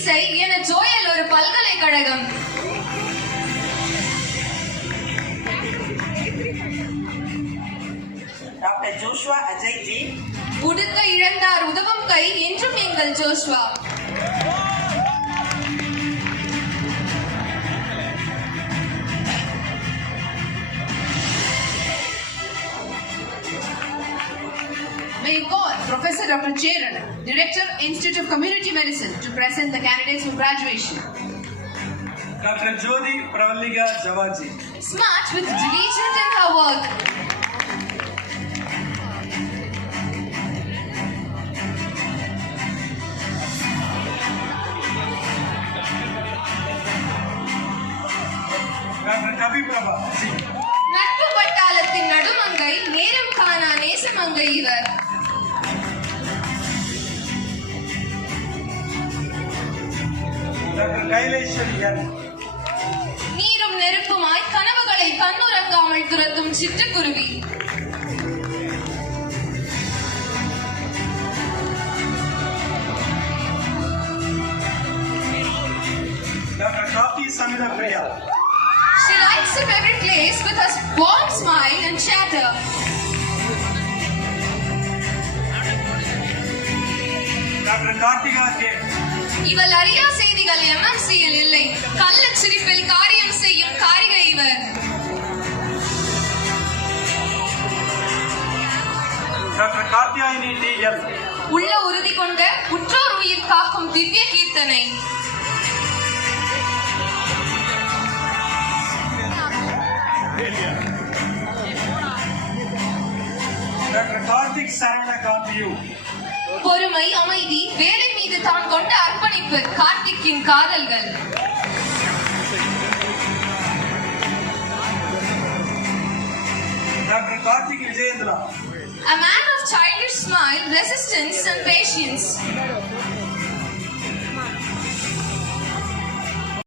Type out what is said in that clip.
இசை என ஜோயல் ஒரு பல்கலைக்கழகம். Doctor Joshua Ajay G. உடுக்க இழந்தார் உதவும் கை என்றும் எங்கள் Joshua. May call Professor Dr. Cheran, Director, Institute of Community Medicine, to present the candidates for graduation. Dr. Jyoti Pravalika Javaji. Smart with diligence in her work. Dr. Kavi Prabha. நட்பு பட்டாளத்தின் நடுமங்கை, நேரம் காணா நேசமங்கை இவர். Dr. Kaileshwari N. நீரும் நெருப்புமாய் கனவுகளை கண்ணுறங்காமல் துரத்தும் சிட்டுக்குருவி. Dr. Kati Samina Priya. She lights up every place with her warm smile and chatter. Dr. Kartika K. இவள் அறியா செய்திகள் MMC-யில் இல்லை. கள்ளச் சிரிப்பில் காரியம் செய்யும் காரிகை இவர். Dr. Karthiyayani T.L. உள்ள உறுதி கொண்ட உற்றோர் உயிர் காக்கும் திவ்ய கீர்த்தனை. Dr. Karthik Sarvanakanth U. பொறுமை, அமைதி, வேலை மீது தான் கொண்ட அர்ப்பணிப்பு கார்த்திக்கின் காதல்கள். Dr. Karthik Vijayendra. A man of childish smile, resistance and patience.